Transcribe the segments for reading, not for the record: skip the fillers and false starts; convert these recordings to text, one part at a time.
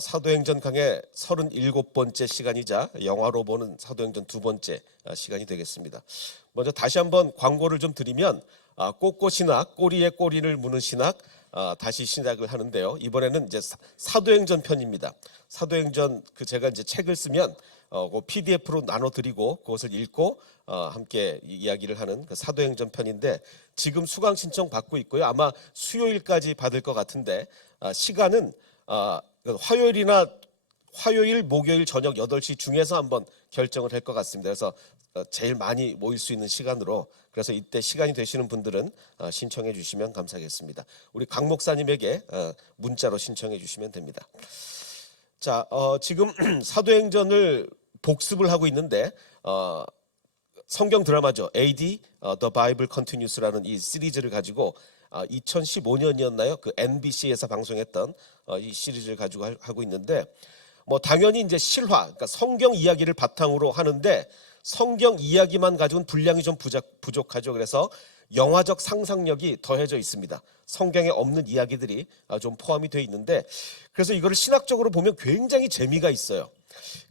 사도행전 강의 37번째 시간이자 영화로 보는 사도행전 두 번째 시간이 되겠습니다. 먼저 다시 한번 광고를 좀 드리면 꽃꽃신학, 꼬리에 꼬리를 무는 신학 다시 시작을 하는데요. 이번에는 이제 사도행전 편입니다. 사도행전 제가 이제 책을 쓰면 그 PDF로 나눠드리고 그것을 읽고 함께 이야기를 하는 그 사도행전 편인데 지금 수강 신청 받고 있고요. 아마 수요일까지 받을 것 같은데 시간은 화요일, 목요일 저녁 8시 중에서 한번 결정을 할 것 같습니다. 그래서 제일 많이 모일 수 있는 시간으로, 그래서 이때 시간이 되시는 분들은 신청해 주시면 감사하겠습니다. 우리 강 목사님에게 문자로 신청해 주시면 됩니다. 자, 지금 사도행전을 복습을 하고 있는데 성경 드라마죠. AD The Bible Continuous라는 이 시리즈를 가지고 2015년이었나요? 그 NBC에서 방송했던 이 시리즈를 가지고 하고 있는데, 뭐 당연히 이제 실화, 그러니까 성경 이야기를 바탕으로 하는데 성경 이야기만 가지고는 분량이 좀 부족하죠. 그래서 영화적 상상력이 더해져 있습니다. 성경에 없는 이야기들이 좀 포함이 되어 있는데, 그래서 이거를 신학적으로 보면 굉장히 재미가 있어요.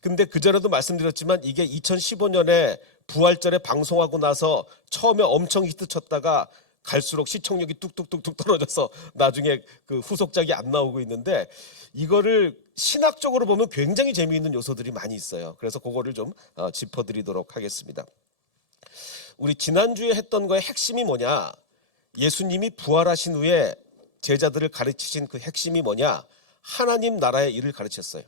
근데 그전에도 말씀드렸지만 이게 2015년에 부활절에 방송하고 나서 처음에 엄청 히트 쳤다가 갈수록 시청률이 뚝뚝뚝뚝 떨어져서 나중에 그 후속작이 안 나오고 있는데, 이거를 신학적으로 보면 굉장히 재미있는 요소들이 많이 있어요. 그래서 그거를 좀 짚어드리도록 하겠습니다. 우리 지난주에 했던 거의 핵심이 뭐냐? 예수님이 부활하신 후에 제자들을 가르치신 그 핵심이 뭐냐? 하나님 나라의 일을 가르쳤어요.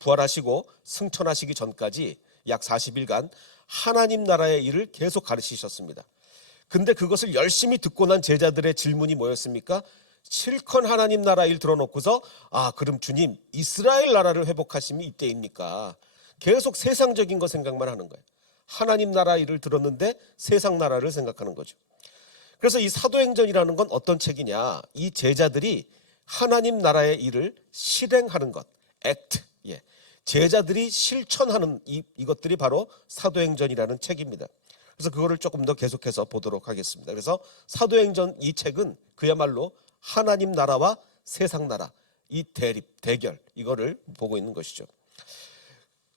부활하시고 승천하시기 전까지 약 40일간 하나님 나라의 일을 계속 가르치셨습니다. 근데 그것을 열심히 듣고 난 제자들의 질문이 뭐였습니까? 실컷 하나님 나라 일 들어놓고서 그럼 주님 이스라엘 나라를 회복하심이 이때입니까? 계속 세상적인 거 생각만 하는 거예요. 하나님 나라 일을 들었는데 세상 나라를 생각하는 거죠. 그래서 이 사도행전이라는 건 어떤 책이냐? 이 제자들이 하나님 나라의 일을 실행하는 것, 액트, 제자들이 실천하는 이것들이 바로 사도행전이라는 책입니다. 그래서 그거를 조금 더 계속해서 보도록 하겠습니다. 그래서 사도행전 이 책은 그야말로 하나님 나라와 세상 나라, 이 대결, 이거를 보고 있는 것이죠.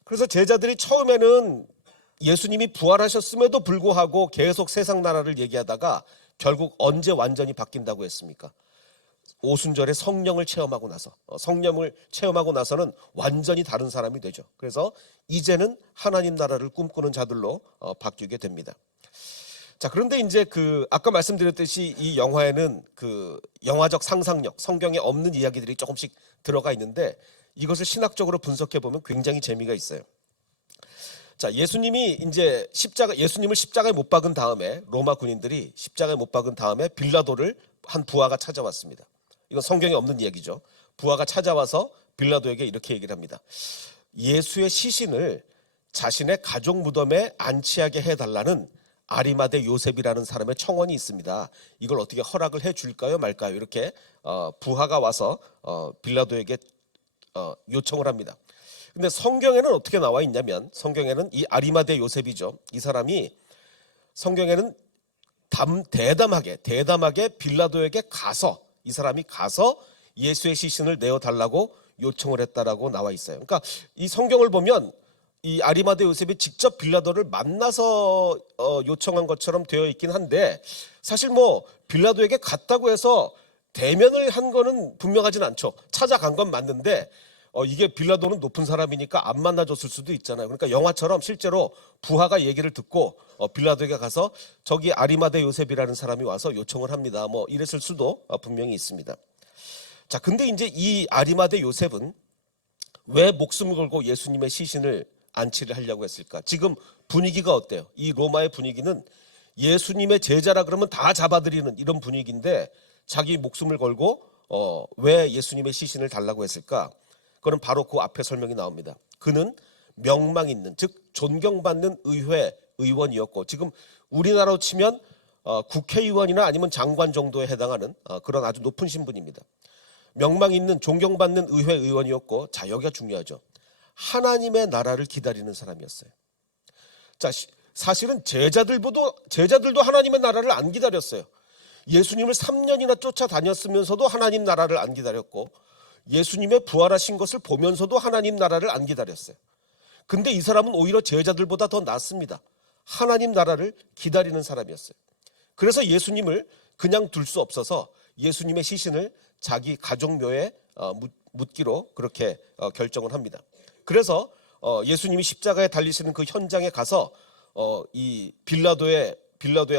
그래서 제자들이 처음에는 예수님이 부활하셨음에도 불구하고 계속 세상 나라를 얘기하다가 결국 언제 완전히 바뀐다고 했습니까? 오순절에 성령을 체험하고 나서는 완전히 다른 사람이 되죠. 그래서 이제는 하나님 나라를 꿈꾸는 자들로 바뀌게 됩니다. 자, 그런데 이제 아까 말씀드렸듯이 이 영화에는 영화적 상상력, 성경에 없는 이야기들이 조금씩 들어가 있는데 이것을 신학적으로 분석해 보면 굉장히 재미가 있어요. 자, 예수님을 십자가에 못 박은 다음에, 로마 군인들이 십자가에 못 박은 다음에 빌라도를 한 부하가 찾아왔습니다. 이건 성경에 없는 이야기죠. 부하가 찾아와서 빌라도에게 이렇게 얘기를 합니다. 예수의 시신을 자신의 가족 무덤에 안치하게 해달라는 아리마대 요셉이라는 사람의 청원이 있습니다. 이걸 어떻게 허락을 해줄까요 말까요? 이렇게 부하가 와서 빌라도에게 요청을 합니다. 근데 성경에는 어떻게 나와 있냐면, 성경에는 이 아리마대 요셉이죠. 이 사람이 성경에는 대담하게 빌라도에게 이 사람이 가서 예수의 시신을 내어달라고 요청을 했다라고 나와 있어요. 그러니까 이 성경을 보면 이 아리마대 요셉이 직접 빌라도를 만나서 요청한 것처럼 되어 있긴 한데, 사실 뭐 빌라도에게 갔다고 해서 대면을 한 거는 분명하진 않죠. 찾아간 건 맞는데 이게 빌라도는 높은 사람이니까 안 만나줬을 수도 있잖아요. 그러니까 영화처럼 실제로 부하가 얘기를 듣고 빌라도에게 가서 저기 아리마대 요셉이라는 사람이 와서 요청을 합니다. 뭐 이랬을 수도 분명히 있습니다. 자, 근데 이제 이 아리마대 요셉은 왜 목숨을 걸고 예수님의 시신을 안치를 하려고 했을까? 지금 분위기가 어때요? 이 로마의 분위기는 예수님의 제자라 그러면 다 잡아들이는 이런 분위기인데 자기 목숨을 걸고 왜 예수님의 시신을 달라고 했을까? 그건 바로 그 앞에 설명이 나옵니다. 그는 명망 있는, 즉 존경받는 의원이었고, 지금 우리나라로 치면 국회의원이나 아니면 장관 정도에 해당하는 그런 아주 높은 신분입니다. 명망 있는, 존경받는 의원이었고, 자, 여기가 중요하죠. 하나님의 나라를 기다리는 사람이었어요. 자, 사실은 제자들도 하나님의 나라를 안 기다렸어요. 예수님을 3년이나 쫓아다녔으면서도 하나님 나라를 안 기다렸고, 예수님의 부활하신 것을 보면서도 하나님 나라를 안 기다렸어요. 근데 이 사람은 오히려 제자들보다 더 낫습니다. 하나님 나라를 기다리는 사람이었어요. 그래서 예수님을 그냥 둘 수 없어서 예수님의 시신을 자기 가족묘에 묻기로 그렇게 결정을 합니다. 그래서 예수님이 십자가에 달리시는 그 현장에 가서 이 빌라도의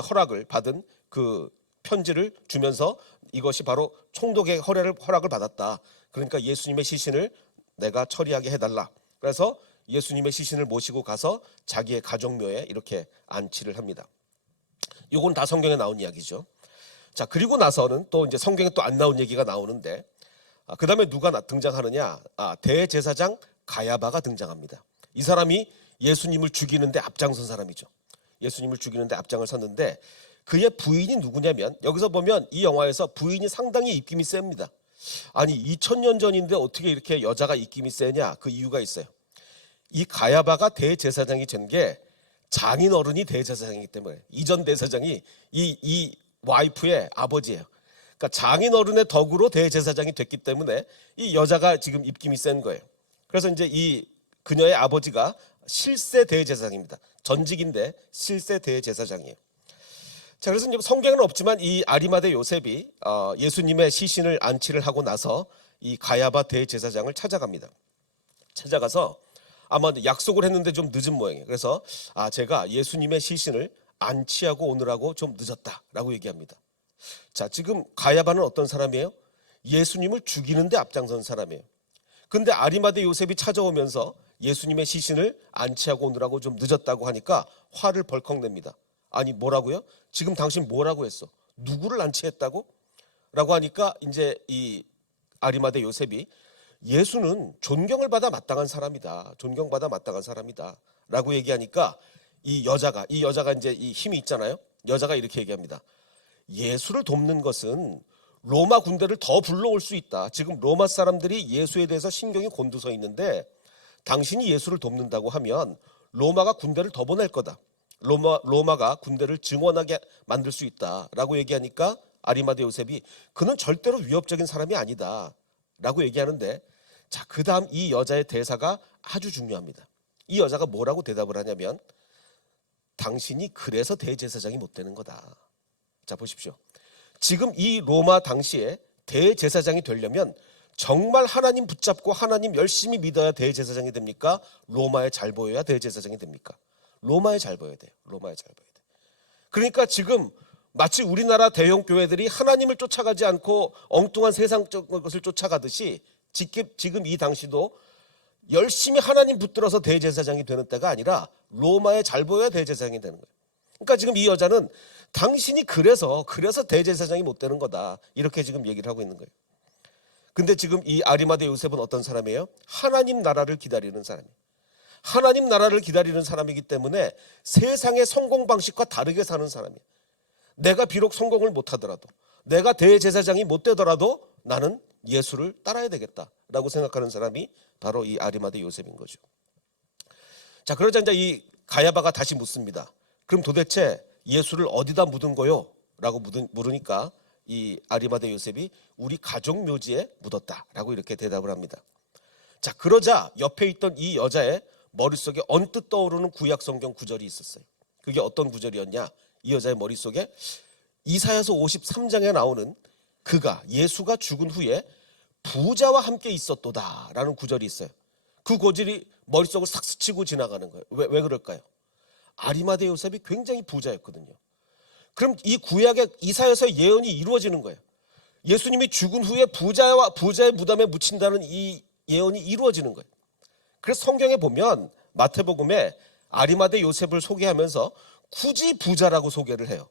허락을 받은 그 편지를 주면서 이것이 바로 총독의 허락을 받았다. 그러니까 예수님의 시신을 내가 처리하게 해달라. 그래서 예수님의 시신을 모시고 가서 자기의 가족묘에 이렇게 안치를 합니다. 이건 다 성경에 나온 이야기죠. 자, 그리고 나서는 또 이제 성경에 또 안 나온 얘기가 나오는데, 그 다음에 누가 등장하느냐? 대제사장 가야바가 등장합니다. 이 사람이 예수님을 죽이는데 앞장선 사람이죠. 예수님을 죽이는데 앞장을 섰는데 그의 부인이 누구냐면, 여기서 보면 이 영화에서 부인이 상당히 입김이 셉니다. 아니 2000년 전인데 어떻게 이렇게 여자가 입김이 세냐? 그 이유가 있어요. 이 가야바가 대제사장이 된 게 장인어른이 대제사장이기 때문에, 이전 대제사장이 이 와이프의 아버지예요. 그러니까 장인어른의 덕으로 대제사장이 됐기 때문에 이 여자가 지금 입김이 센 거예요. 그래서 이제 이 그녀의 아버지가 실세 대제사장입니다. 전직인데 실세 대제사장이에요. 자, 그래서 이제 성경에는 없지만 이 아리마대 요셉이 예수님의 시신을 안치를 하고 나서 이 가야바 대제사장을 찾아갑니다. 찾아가서 아마 약속을 했는데 좀 늦은 모양이에요. 그래서 제가 예수님의 시신을 안치하고 오느라고 좀 늦었다라고 얘기합니다. 자, 지금 가야바는 어떤 사람이에요? 예수님을 죽이는데 앞장선 사람이에요. 근데 아리마대 요셉이 찾아오면서 예수님의 시신을 안치하고 오느라고 좀 늦었다고 하니까 화를 벌컥 냅니다. 아니 뭐라고요? 지금 당신 뭐라고 했어? 누구를 안치했다고? 라고 하니까 이제 이 아리마대 요셉이 예수는 존경을 받아 마땅한 사람이다. 존경받아 마땅한 사람이다. 라고 얘기하니까 이 여자가 이제 이 힘이 있잖아요. 여자가 이렇게 얘기합니다. 예수를 돕는 것은 로마 군대를 더 불러올 수 있다. 지금 로마 사람들이 예수에 대해서 신경이 곤두서 있는데 당신이 예수를 돕는다고 하면 로마가 군대를 더 보낼 거다. 로마가 군대를 증원하게 만들 수 있다라고 얘기하니까 아리마대 요셉이 그는 절대로 위협적인 사람이 아니다 라고 얘기하는데, 자, 그 다음 이 여자의 대사가 아주 중요합니다. 이 여자가 뭐라고 대답을 하냐면, 당신이 그래서 대제사장이 못 되는 거다. 자, 보십시오. 지금 이 로마 당시에 대제사장이 되려면 정말 하나님 붙잡고 하나님 열심히 믿어야 대제사장이 됩니까? 로마에 잘 보여야 대제사장이 됩니까? 로마에 잘 보여야 돼요. 로마에 잘 보여야 돼요. 그러니까 지금 마치 우리나라 대형 교회들이 하나님을 쫓아가지 않고 엉뚱한 세상적 것을 쫓아가듯이 지금 이 당시도 열심히 하나님 붙들어서 대제사장이 되는 때가 아니라 로마에 잘 보여야 대제사장이 되는 거예요. 그러니까 지금 이 여자는 당신이 그래서 대제사장이 못 되는 거다, 이렇게 지금 얘기를 하고 있는 거예요. 근데 지금 이 아리마대 요셉은 어떤 사람이에요? 하나님 나라를 기다리는 사람이에요. 하나님 나라를 기다리는 사람이기 때문에 세상의 성공 방식과 다르게 사는 사람이에요. 내가 비록 성공을 못하더라도, 내가 대제사장이 못 되더라도 나는 예수를 따라야 되겠다라고 생각하는 사람이 바로 이 아리마대 요셉인 거죠. 자, 그러자 이제 이 가야바가 다시 묻습니다. 그럼 도대체 예수를 어디다 묻은 거요? 라고 물으니까 이 아리마대 요셉이 우리 가족 묘지에 묻었다라고 이렇게 대답을 합니다. 자, 그러자 옆에 있던 이 여자의 머릿속에 언뜻 떠오르는 구약 성경 구절이 있었어요. 그게 어떤 구절이었냐? 이 여자의 머릿속에 이사야서 53장에 나오는 예수가 죽은 후에 부자와 함께 있었도다라는 구절이 있어요. 그 구절이 머릿속을 싹 스치고 지나가는 거예요. 왜 그럴까요? 아리마대 요셉이 굉장히 부자였거든요. 그럼 이 구약의 이사야서의 예언이 이루어지는 거예요. 예수님이 죽은 후에 부자의 무덤에 묻힌다는 이 예언이 이루어지는 거예요. 그래서 성경에 보면 마태복음에 아리마대 요셉을 소개하면서 굳이 부자라고 소개를 해요.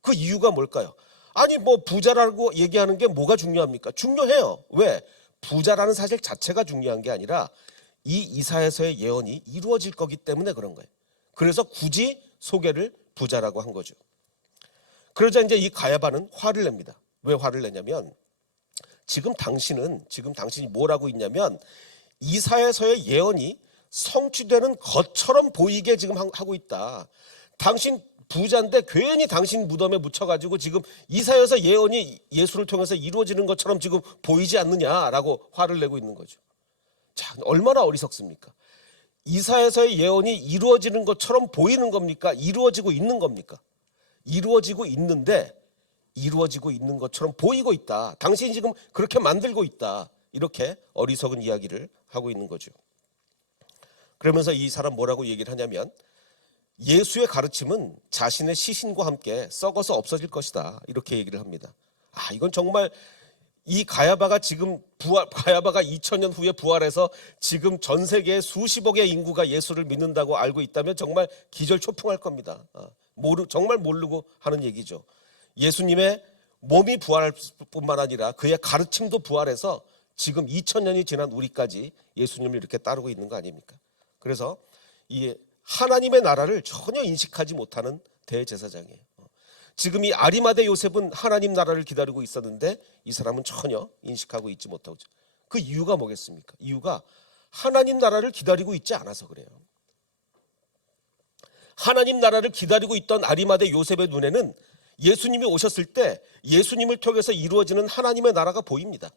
그 이유가 뭘까요? 아니 뭐 부자라고 얘기하는 게 뭐가 중요합니까? 중요해요. 왜? 부자라는 사실 자체가 중요한 게 아니라 이 이사야서의 예언이 이루어질 거기 때문에 그런 거예요. 그래서 굳이 소개를 부자라고 한 거죠. 그러자 이제 이 가야바는 화를 냅니다. 왜 화를 내냐면 지금 당신이 뭘 하고 있냐면 이사야서의 예언이 성취되는 것처럼 보이게 지금 하고 있다. 당신 부자인데 괜히 당신 무덤에 묻혀가지고 지금 이사야서 예언이 예수를 통해서 이루어지는 것처럼 지금 보이지 않느냐라고 화를 내고 있는 거죠. 자, 얼마나 어리석습니까? 이사야서의 예언이 이루어지는 것처럼 보이는 겁니까? 이루어지고 있는 겁니까? 이루어지고 있는데 이루어지고 있는 것처럼 보이고 있다. 당신이 지금 그렇게 만들고 있다. 이렇게 어리석은 이야기를 하고 있는 거죠. 그러면서 이 사람 뭐라고 얘기를 하냐면 예수의 가르침은 자신의 시신과 함께 썩어서 없어질 것이다. 이렇게 얘기를 합니다. 이건 정말 이 가야바가 지금 가야바가 2000년 후에 부활해서 지금 전 세계에 수십억의 인구가 예수를 믿는다고 알고 있다면 정말 기절초풍할 겁니다. 정말 모르고 하는 얘기죠. 예수님의 몸이 부활할 뿐만 아니라 그의 가르침도 부활해서 지금 2000년이 지난 우리까지 예수님을 이렇게 따르고 있는 거 아닙니까? 그래서 이 하나님의 나라를 전혀 인식하지 못하는 대제사장이에요. 지금 이 아리마대 요셉은 하나님 나라를 기다리고 있었는데 이 사람은 전혀 인식하고 있지 못하고, 그 이유가 뭐겠습니까? 이유가 하나님 나라를 기다리고 있지 않아서 그래요. 하나님 나라를 기다리고 있던 아리마대 요셉의 눈에는 예수님이 오셨을 때 예수님을 통해서 이루어지는 하나님의 나라가 보입니다.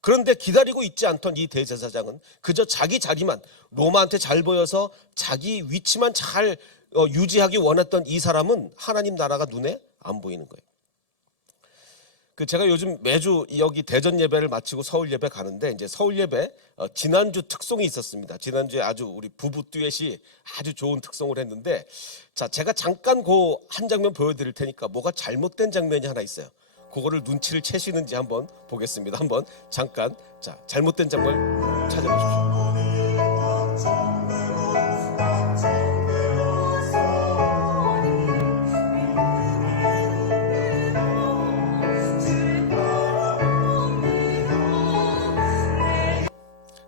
그런데 기다리고 있지 않던 이 대제사장은 그저 자기 자리만, 로마한테 잘 보여서 자기 위치만 잘 유지하기 원했던 이 사람은 하나님 나라가 눈에 안 보이는 거예요. 제가 요즘 매주 여기 대전 예배를 마치고 서울 예배 가는데, 이제 서울 예배 지난주 특송이 있었습니다. 지난주에 아주 우리 부부 듀엣이 아주 좋은 특송을 했는데, 자, 제가 잠깐 그 한 장면 보여드릴 테니까 뭐가 잘못된 장면이 하나 있어요. 그거를 눈치를 채시는지 한번 보겠습니다. 한번 잠깐, 자, 잘못된 장면 찾아보십시오.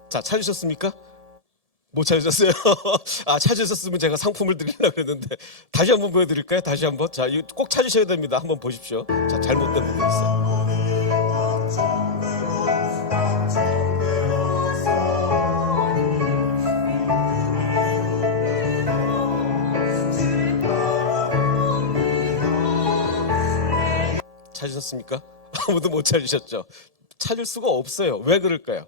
자, 찾으셨습니까? 못 찾으셨어요? 찾으셨으면 제가 상품을 드리려고 그랬는데 다시 한번 보여드릴까요? 다시 한번. 자, 이거 꼭 찾으셔야 됩니다. 한번 보십시오. 자, 잘못된 부분이 있어요. 찾으셨습니까? 아무도 못 찾으셨죠? 찾을 수가 없어요. 왜 그럴까요?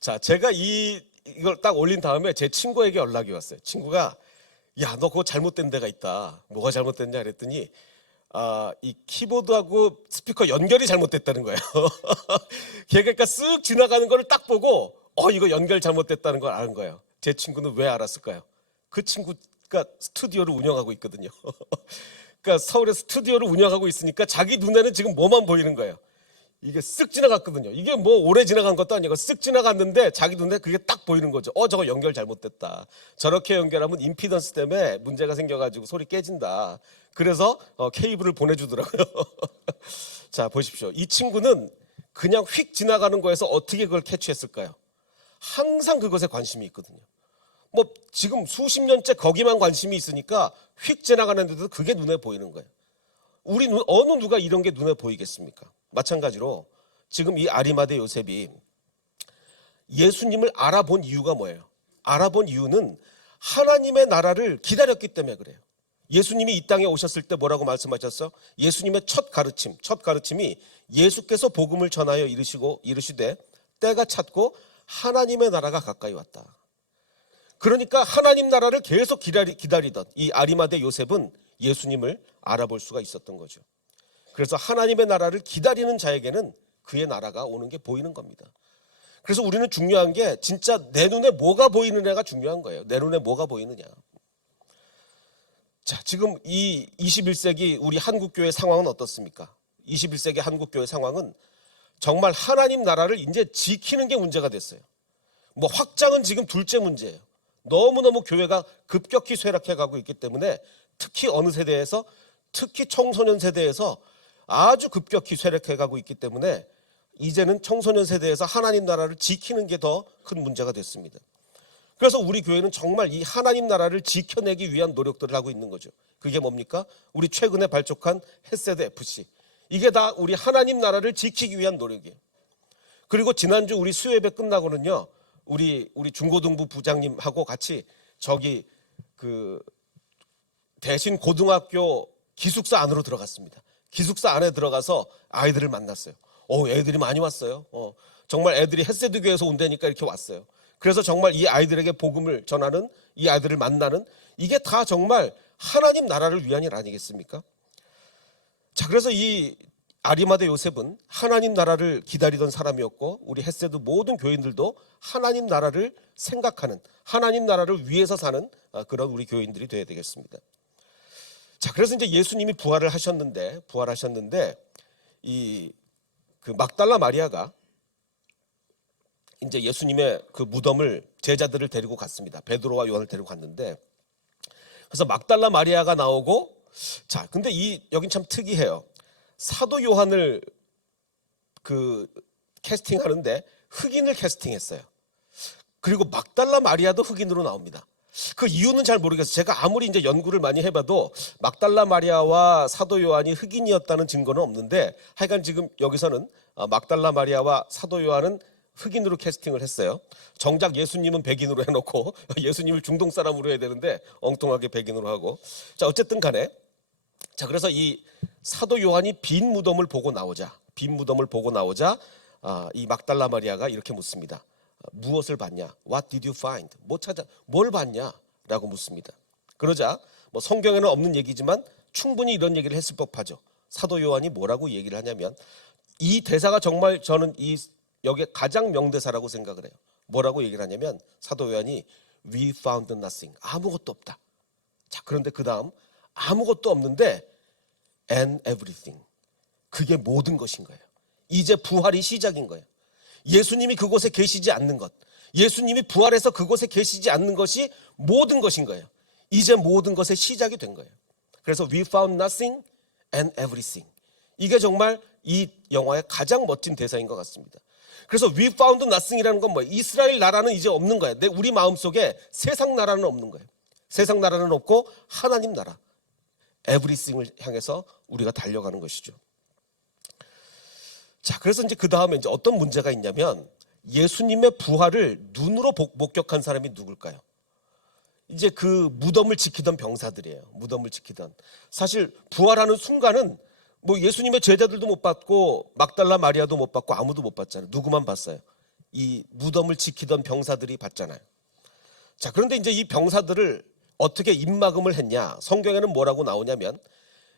자, 제가 이걸 딱 올린 다음에 제 친구에게 연락이 왔어요. 친구가, 야, 너 그거 잘못된 데가 있다. 뭐가 잘못됐냐 그랬더니 이 키보드하고 스피커 연결이 잘못됐다는 거예요. 걔가 그러니까 쓱 지나가는 거를 딱 보고 이거 연결 잘못됐다는 걸 아는 거예요. 제 친구는 왜 알았을까요? 그 친구가 스튜디오를 운영하고 있거든요. 그러니까 서울에 스튜디오를 운영하고 있으니까 자기 눈에는 지금 뭐만 보이는 거예요. 이게 쓱 지나갔거든요. 이게 뭐 오래 지나간 것도 아니고 쓱 지나갔는데 자기 눈에 그게 딱 보이는 거죠. 저거 연결 잘못됐다. 저렇게 연결하면 임피던스 때문에 문제가 생겨가지고 소리 깨진다. 그래서 케이블을 보내주더라고요. 자, 보십시오. 이 친구는 그냥 휙 지나가는 거에서 어떻게 그걸 캐치했을까요? 항상 그것에 관심이 있거든요. 뭐 지금 수십 년째 거기만 관심이 있으니까 휙 지나가는데도 그게 눈에 보이는 거예요. 어느 누가 이런 게 눈에 보이겠습니까? 마찬가지로 지금 이 아리마대 요셉이 예수님을 알아본 이유가 뭐예요? 알아본 이유는 하나님의 나라를 기다렸기 때문에 그래요. 예수님이 이 땅에 오셨을 때 뭐라고 말씀하셨어요? 예수님의 첫 가르침이 예수께서 복음을 전하여 이르시되 때가 찼고 하나님의 나라가 가까이 왔다. 그러니까 하나님 나라를 계속 기다리던 이 아리마대 요셉은 예수님을 알아볼 수가 있었던 거죠. 그래서 하나님의 나라를 기다리는 자에게는 그의 나라가 오는 게 보이는 겁니다. 그래서 우리는 중요한 게 진짜 내 눈에 뭐가 보이느냐가 중요한 거예요. 내 눈에 뭐가 보이느냐. 자, 지금 이 21세기 우리 한국교회 상황은 어떻습니까? 21세기 한국교회 상황은 정말 하나님 나라를 이제 지키는 게 문제가 됐어요. 뭐 확장은 지금 둘째 문제예요. 너무너무 교회가 급격히 쇠락해 가고 있기 때문에 특히 어느 세대에서, 특히 청소년 세대에서 아주 급격히 쇠락해 가고 있기 때문에 이제는 청소년 세대에서 하나님 나라를 지키는 게 더 큰 문제가 됐습니다. 그래서 우리 교회는 정말 이 하나님 나라를 지켜내기 위한 노력들을 하고 있는 거죠. 그게 뭡니까? 우리 최근에 발족한 햇세드 FC. 이게 다 우리 하나님 나라를 지키기 위한 노력이에요. 그리고 지난주 우리 수요예배 끝나고는요, 우리 중고등부 부장님하고 같이 저기 대신 고등학교 기숙사 안으로 들어갔습니다. 기숙사 안에 들어가서 아이들을 만났어요. 애들이 많이 왔어요. 정말 애들이 햇세드 교회에서 온다니까 이렇게 왔어요. 그래서 정말 이 아이들에게 복음을 전하는, 이 아이들을 만나는, 이게 다 정말 하나님 나라를 위한 일 아니겠습니까? 자, 그래서 이 아리마대 요셉은 하나님 나라를 기다리던 사람이었고, 우리 햇세드 모든 교인들도 하나님 나라를 생각하는, 하나님 나라를 위해서 사는 그런 우리 교인들이 되어야 되겠습니다. 자, 그래서 이제 예수님이 부활하셨는데 이 그 막달라 마리아가 이제 예수님의 그 무덤을, 제자들을 데리고 갔습니다. 베드로와 요한을 데리고 갔는데, 그래서 막달라 마리아가 나오고, 자, 근데 여긴 참 특이해요. 사도 요한을 그 캐스팅하는데 흑인을 캐스팅했어요. 그리고 막달라 마리아도 흑인으로 나옵니다. 그 이유는 잘 모르겠어요. 제가 아무리 이제 연구를 많이 해봐도 막달라 마리아와 사도 요한이 흑인이었다는 증거는 없는데, 하여간 지금 여기서는 막달라 마리아와 사도 요한은 흑인으로 캐스팅을 했어요. 정작 예수님은 백인으로 해놓고 예수님을 중동 사람으로 해야 되는데 엉뚱하게 백인으로 하고. 자, 어쨌든 간에, 자, 그래서 이 사도 요한이 빈 무덤을 보고 나오자 이 막달라 마리아가 이렇게 묻습니다. 무엇을 봤냐? What did you find? 뭘 봤냐? 라고 묻습니다. 그러자 뭐 성경에는 없는 얘기지만 충분히 이런 얘기를 했을 법하죠. 사도 요한이 뭐라고 얘기를 하냐면, 이 대사가 정말 저는 여기에 가장 명대사라고 생각을 해요. 뭐라고 얘기를 하냐면, 사도 요한이 We found nothing. 아무것도 없다. 자, 그런데 그 다음 아무것도 없는데 and everything. 그게 모든 것인 거예요. 이제 부활이 시작인 거예요. 예수님이 그곳에 계시지 않는 것, 예수님이 부활해서 그곳에 계시지 않는 것이 모든 것인 거예요. 이제 모든 것의 시작이 된 거예요. 그래서 We found nothing and everything. 이게 정말 이 영화의 가장 멋진 대사인 것 같습니다. 그래서 We found nothing이라는 건 뭐예요? 이스라엘 나라는 이제 없는 거예요. 우리 마음속에 세상 나라는 없는 거예요. 세상 나라는 없고 하나님 나라, everything을 향해서 우리가 달려가는 것이죠. 자, 그래서 이제 그 다음에 이제 어떤 문제가 있냐면, 예수님의 부활을 눈으로 목격한 사람이 누굴까요? 이제 그 무덤을 지키던 병사들이에요. 무덤을 지키던. 사실 부활하는 순간은 뭐 예수님의 제자들도 못 봤고 막달라 마리아도 못 봤고 아무도 못 봤잖아요. 누구만 봤어요? 이 무덤을 지키던 병사들이 봤잖아요. 자, 그런데 이제 이 병사들을 어떻게 입막음을 했냐? 성경에는 뭐라고 나오냐면,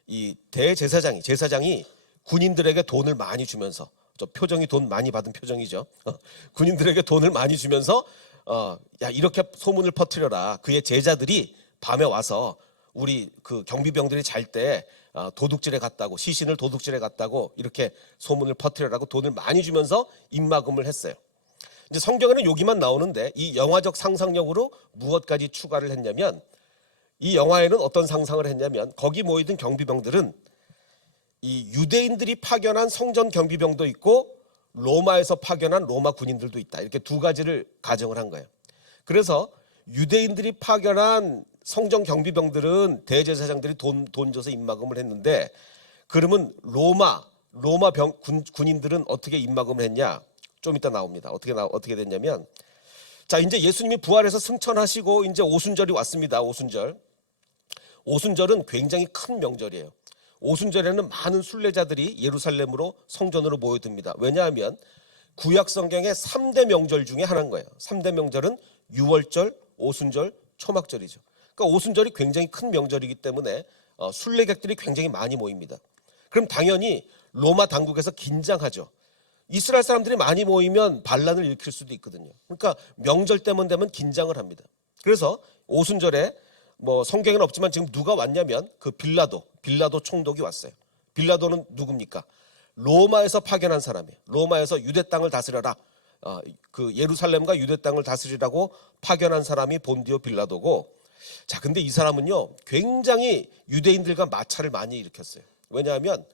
이 제사장이 군인들에게 돈을 많이 주면서, 저 표정이 돈 많이 받은 표정이죠. 군인들에게 돈을 많이 주면서 야, 이렇게 소문을 퍼뜨려라. 그의 제자들이 밤에 와서 우리 그 경비병들이 잘 때 도둑질에 갔다고, 시신을 도둑질에 갔다고 이렇게 소문을 퍼뜨려라고 돈을 많이 주면서 입막음을 했어요. 이제 성경에는 여기만 나오는데, 이 영화적 상상력으로 무엇까지 추가를 했냐면, 이 영화에는 어떤 상상을 했냐면, 거기 모이던 경비병들은 이 유대인들이 파견한 성전 경비병도 있고 로마에서 파견한 로마 군인들도 있다. 이렇게 두 가지를 가정을 한 거예요. 그래서 유대인들이 파견한 성전 경비병들은 대제사장들이 돈 줘서 입막음을 했는데, 그러면 로마 군인들은 어떻게 입막음을 했냐? 좀 이따 나옵니다. 어떻게 됐냐면, 자, 이제 예수님이 부활해서 승천하시고 이제 오순절이 왔습니다. 오순절은 굉장히 큰 명절이에요. 오순절에는 많은 순례자들이 예루살렘으로 성전으로 모여듭니다. 왜냐하면 구약 성경의 3대 명절 중에 하나인 거예요. 3대 명절은 유월절, 오순절, 초막절이죠. 그러니까 오순절이 굉장히 큰 명절이기 때문에 순례객들이 굉장히 많이 모입니다. 그럼 당연히 로마 당국에서 긴장하죠. 이스라엘 사람들이 많이 모이면 반란을 일으킬 수도 있거든요. 그러니까 명절 때만 되면 긴장을 합니다. 그래서 오순절에 뭐 성경에는 없지만 지금 누가 왔냐면 그 빌라도 총독이 왔어요. 빌라도는 누굽니까? 로마에서 파견한 사람이에요. 로마에서 유대 땅을 다스려라. 그 예루살렘과 유대 땅을 다스리라고 파견한 사람이 본디오 빌라도고, 자, 근데 이 사람은요 굉장히 유대인들과 마찰을 많이 일으켰어요. 왜냐하면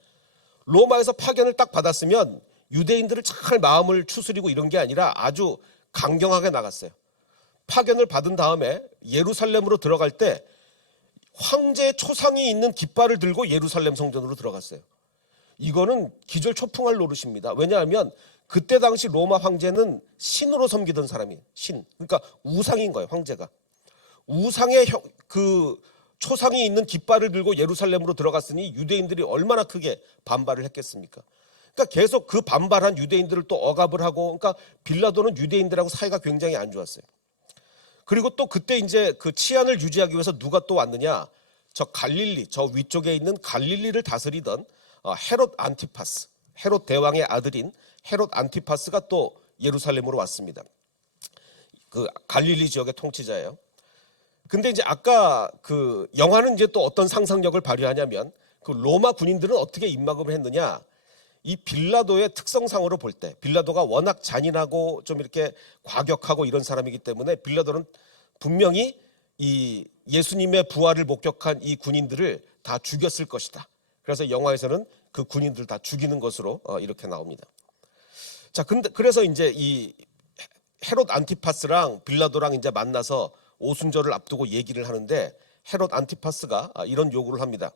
로마에서 파견을 딱 받았으면 유대인들을 잘 마음을 추스리고 이런 게 아니라 아주 강경하게 나갔어요. 파견을 받은 다음에 예루살렘으로 들어갈 때 황제의 초상이 있는 깃발을 들고 예루살렘 성전으로 들어갔어요. 이거는 기절초풍할 노릇입니다. 왜냐하면 그때 당시 로마 황제는 신으로 섬기던 사람이에요. 신. 그러니까 우상인 거예요, 황제가. 우상의 그 초상이 있는 깃발을 들고 예루살렘으로 들어갔으니 유대인들이 얼마나 크게 반발을 했겠습니까? 그러니까 계속 그 반발한 유대인들을 또 억압을 하고, 그러니까 빌라도는 유대인들하고 사이가 굉장히 안 좋았어요. 그리고 또 그때 이제 그 치안을 유지하기 위해서 누가 또 왔느냐? 저 갈릴리, 저 위쪽에 있는 갈릴리를 다스리던 헤롯 안티파스, 헤롯 대왕의 아들인 헤롯 안티파스가 또 예루살렘으로 왔습니다. 그 갈릴리 지역의 통치자예요. 근데 이제 아까 그 영화는 이제 또 어떤 상상력을 발휘하냐면, 그 로마 군인들은 어떻게 입막음을 했느냐? 이 빌라도의 특성상으로 볼 때, 빌라도가 워낙 잔인하고 좀 이렇게 과격하고 이런 사람이기 때문에 빌라도는 분명히 이 예수님의 부활을 목격한 이 군인들을 다 죽였을 것이다. 그래서 영화에서는 그 군인들 다 죽이는 것으로 이렇게 나옵니다. 자, 근데 그래서 이제 이 헤롯 안티파스랑 빌라도랑 이제 만나서 오순절을 앞두고 얘기를 하는데, 헤롯 안티파스가 이런 요구를 합니다.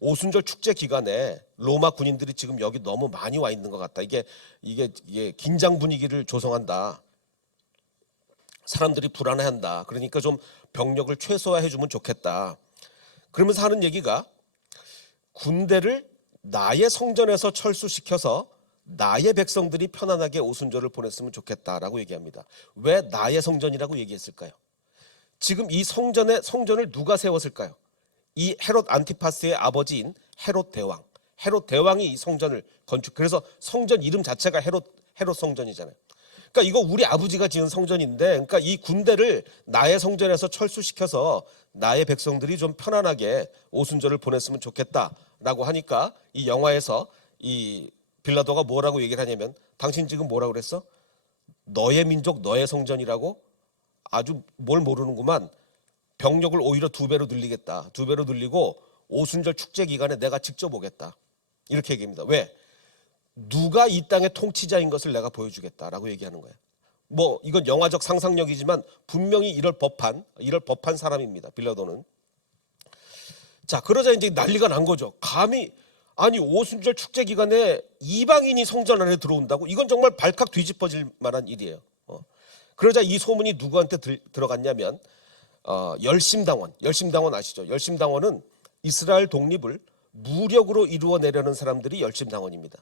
오순절 축제 기간에 로마 군인들이 지금 여기 너무 많이 와 있는 것 같다. 이게 긴장 분위기를 조성한다. 사람들이 불안해한다. 그러니까 좀 병력을 최소화해 주면 좋겠다. 그러면서 하는 얘기가, 군대를 나의 성전에서 철수시켜서 나의 백성들이 편안하게 오순절을 보냈으면 좋겠다라고 얘기합니다. 왜 나의 성전이라고 얘기했을까요? 지금 이 성전을 누가 세웠을까요? 이 헤롯 안티파스의 아버지인 헤롯 대왕. 헤롯 대왕이 이 성전을 그래서 성전 이름 자체가 헤롯 성전이잖아요. 그러니까 이거 우리 아버지가 지은 성전인데, 그러니까 이 군대를 나의 성전에서 철수시켜서 나의 백성들이 좀 편안하게 오순절을 보냈으면 좋겠다라고 하니까, 이 영화에서 이 빌라도가 뭐라고 얘기를 하냐면, 당신 지금 뭐라고 그랬어? 너의 민족 너의 성전이라고? 아주 뭘 모르는구만. 병력을 오히려 2배로 늘리겠다. 2배로 늘리고 오순절 축제 기간에 내가 직접 오겠다. 이렇게 얘기합니다. 왜? 누가 이 땅의 통치자인 것을 내가 보여주겠다라고 얘기하는 거예요. 뭐 이건 영화적 상상력이지만 분명히 이럴 법한 사람입니다. 빌라도는. 자, 그러자 이제 난리가 난 거죠. 감히, 아니 오순절 축제 기간에 이방인이 성전 안에 들어온다고? 이건 정말 발칵 뒤집어질 만한 일이에요. 그러자 이 소문이 누구한테 들어갔냐면, 열심당원 아시죠? 열심당원은 이스라엘 독립을 무력으로 이루어내려는 사람들이 열심당원입니다.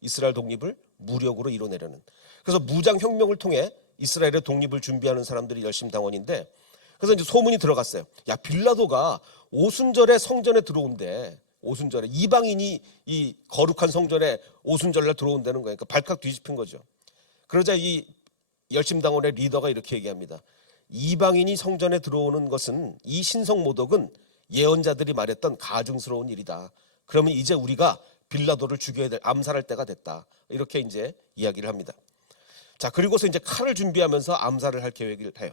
이스라엘 독립을 무력으로 이루어내려는. 그래서 무장혁명을 통해 이스라엘의 독립을 준비하는 사람들이 열심당원인데, 그래서 이제 소문이 들어갔어요. 야, 빌라도가 오순절에 성전에 들어온대. 오순절에 이방인이 이 거룩한 성전에 오순절날 들어온다는 거예요. 그러니까 발칵 뒤집힌 거죠. 그러자 이 열심당원의 리더가 이렇게 얘기합니다. 이방인이 성전에 들어오는 것은, 이 신성 모독은 예언자들이 말했던 가증스러운 일이다. 그러면 이제 우리가 빌라도를 죽여야 될, 암살할 때가 됐다. 이렇게 이제 이야기를 합니다. 자, 그리고서 이제 칼을 준비하면서 암살을 할 계획을 해요.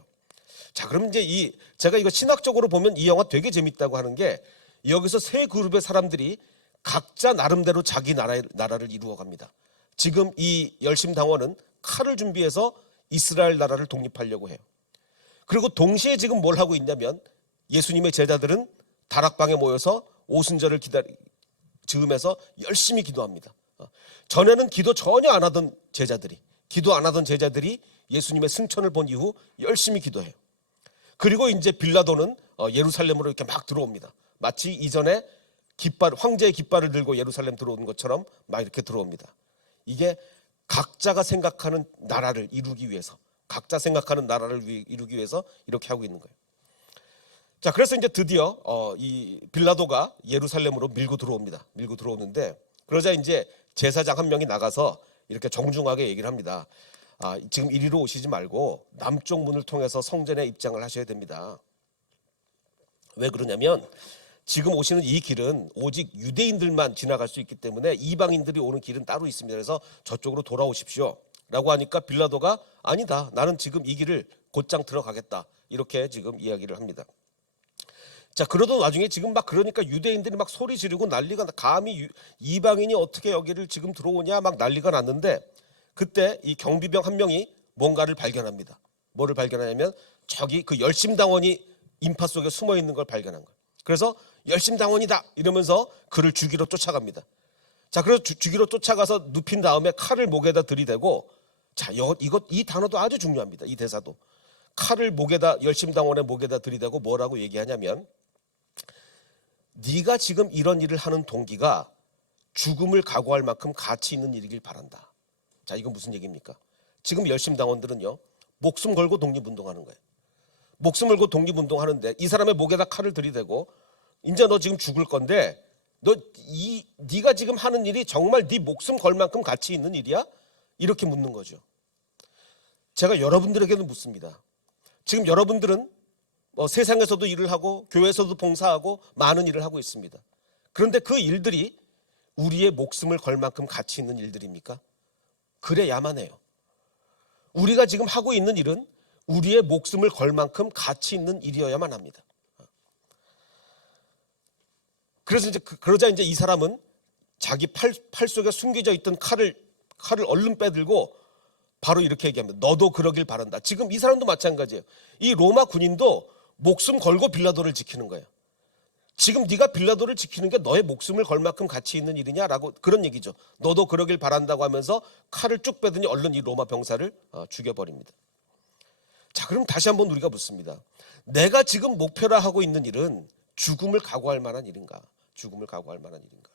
자, 그럼 이제 제가 이거 신학적으로 보면 이 영화 되게 재밌다고 하는 게, 여기서 세 그룹의 사람들이 각자 나름대로 자기 나라를 이루어 갑니다. 지금 이 열심당원은 칼을 준비해서 이스라엘 나라를 독립하려고 해요. 그리고 동시에 지금 뭘 하고 있냐면, 예수님의 제자들은 다락방에 모여서 오순절을 즈음해서 열심히 기도합니다. 전에는 기도 전혀 안 하던 제자들이, 예수님의 승천을 본 이후 열심히 기도해요. 그리고 이제 빌라도는 예루살렘으로 이렇게 막 들어옵니다. 마치 이전에 황제의 깃발을 들고 예루살렘 들어오는 것처럼 막 이렇게 들어옵니다. 이게 각자가 생각하는 나라를 이루기 위해서, 이렇게 하고 있는 거예요. 자, 그래서 이제 드디어 이 빌라도가 예루살렘으로 밀고 들어오는데, 그러자 이제 제사장 한 명이 나가서 이렇게 정중하게 얘기를 합니다. 지금 이리로 오시지 말고 남쪽 문을 통해서 성전에 입장을 하셔야 됩니다. 왜 그러냐면, 지금 오시는 이 길은 오직 유대인들만 지나갈 수 있기 때문에 이방인들이 오는 길은 따로 있습니다. 그래서 저쪽으로 돌아오십시오 라고 하니까 빌라도가, 아니다, 나는 지금 이 길을 곧장 들어가겠다, 이렇게 지금 이야기를 합니다. 자, 그러던 와중에 지금 막 그러니까 유대인들이 막 소리 지르고 난리가, 감히 이방인이 어떻게 여기를 지금 들어오냐, 막 난리가 났는데, 그때 이 경비병 한 명이 뭔가를 발견합니다. 뭐를 발견하냐면, 저기 그 열심당원이 인파 속에 숨어 있는 걸 발견한 거예요. 그래서 열심당원이다 이러면서 그를 죽이러 쫓아갑니다. 자, 그래서 죽이러 쫓아가서 눕힌 다음에 칼을 목에다 들이대고, 자, 이 단어도 아주 중요합니다. 이 대사도. 칼을 열심당원의 목에다 들이대고 뭐라고 얘기하냐면, 네가 지금 이런 일을 하는 동기가 죽음을 각오할 만큼 가치 있는 일이길 바란다. 자, 이건 무슨 얘기입니까? 지금 열심당원들은요, 목숨 걸고 독립운동하는 거예요. 목숨 걸고 독립운동하는데 이 사람의 목에다 칼을 들이대고 이제 너 지금 죽을 건데 네가 지금 하는 일이 정말 네 목숨 걸 만큼 가치 있는 일이야? 이렇게 묻는 거죠. 제가 여러분들에게는 묻습니다. 지금 여러분들은 세상에서도 일을 하고 교회에서도 봉사하고 많은 일을 하고 있습니다. 그런데 그 일들이 우리의 목숨을 걸 만큼 가치 있는 일들입니까? 그래야만 해요. 우리가 지금 하고 있는 일은 우리의 목숨을 걸 만큼 가치 있는 일이어야만 합니다. 그래서 그러자 이 사람은 자기 팔 속에 숨겨져 있던 칼을 얼른 빼들고 바로 이렇게 얘기합니다. 너도 그러길 바란다. 지금 이 사람도 마찬가지예요. 이 로마 군인도 목숨 걸고 빌라도를 지키는 거예요. 지금 네가 빌라도를 지키는 게 너의 목숨을 걸 만큼 가치 있는 일이냐라고 그런 얘기죠. 너도 그러길 바란다고 하면서 칼을 쭉 빼더니 얼른 이 로마 병사를 죽여버립니다. 자, 그럼 다시 한번 우리가 묻습니다. 내가 지금 목표라 하고 있는 일은 죽음을 각오할 만한 일인가? 죽음을 각오할 만한 일인가?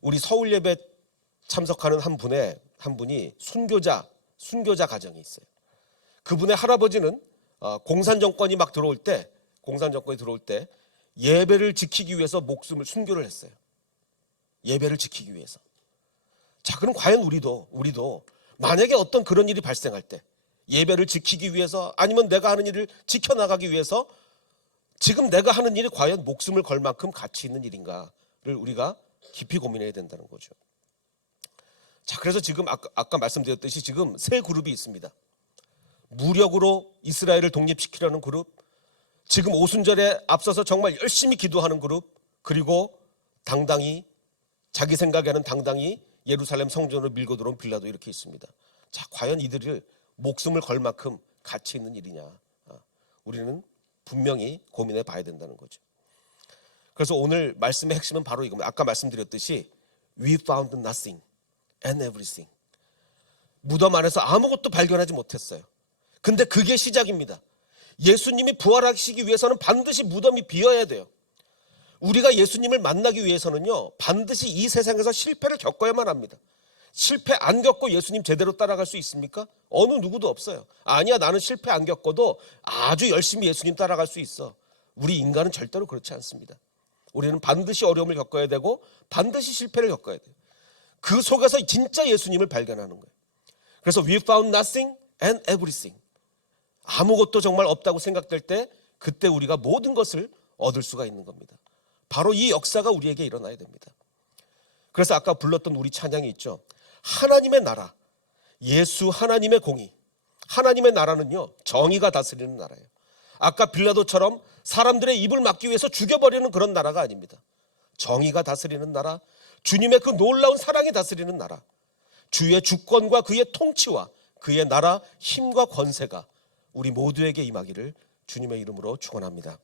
우리 서울 예배 참석하는 한 분이 순교자 가정이 있어요. 그분의 할아버지는 공산 정권이 들어올 때 예배를 지키기 위해서 목숨을 순교를 했어요. 예배를 지키기 위해서. 자, 그럼 과연 우리도 만약에 어떤 그런 일이 발생할 때 예배를 지키기 위해서 아니면 내가 하는 일을 지켜나가기 위해서 지금 내가 하는 일이 과연 목숨을 걸 만큼 가치 있는 일인가를 우리가 깊이 고민해야 된다는 거죠. 자, 그래서 지금 아까 말씀드렸듯이 지금 세 그룹이 있습니다. 무력으로 이스라엘을 독립시키려는 그룹, 지금 오순절에 앞서서 정말 열심히 기도하는 그룹, 그리고 당당히 자기 생각에는 당당히 예루살렘 성전으로 밀고 들어온 빌라도 이렇게 있습니다. 자, 과연 이들을 목숨을 걸 만큼 가치 있는 일이냐? 우리는 분명히 고민해 봐야 된다는 거죠. 그래서 오늘 말씀의 핵심은 바로 이겁니다. 아까 말씀드렸듯이 We found nothing and everything. 무덤 안에서 아무것도 발견하지 못했어요. 근데 그게 시작입니다. 예수님이 부활하시기 위해서는 반드시 무덤이 비어야 돼요. 우리가 예수님을 만나기 위해서는요, 반드시 이 세상에서 실패를 겪어야만 합니다. 실패 안 겪고 예수님 제대로 따라갈 수 있습니까? 어느 누구도 없어요. 아니야, 나는 실패 안 겪어도 아주 열심히 예수님 따라갈 수 있어. 우리 인간은 절대로 그렇지 않습니다. 우리는 반드시 어려움을 겪어야 되고 반드시 실패를 겪어야 돼요. 그 속에서 진짜 예수님을 발견하는 거예요. 그래서 we found nothing and everything. 아무것도 정말 없다고 생각될 때 그때 우리가 모든 것을 얻을 수가 있는 겁니다. 바로 이 역사가 우리에게 일어나야 됩니다. 그래서 아까 불렀던 우리 찬양이 있죠. 하나님의 나라, 예수 하나님의 공의. 하나님의 나라는요, 정의가 다스리는 나라예요. 아까 빌라도처럼 사람들의 입을 막기 위해서 죽여버리는 그런 나라가 아닙니다. 정의가 다스리는 나라, 주님의 그 놀라운 사랑이 다스리는 나라, 주의 주권과 그의 통치와 그의 나라 힘과 권세가 우리 모두에게 임하기를 주님의 이름으로 축원합니다.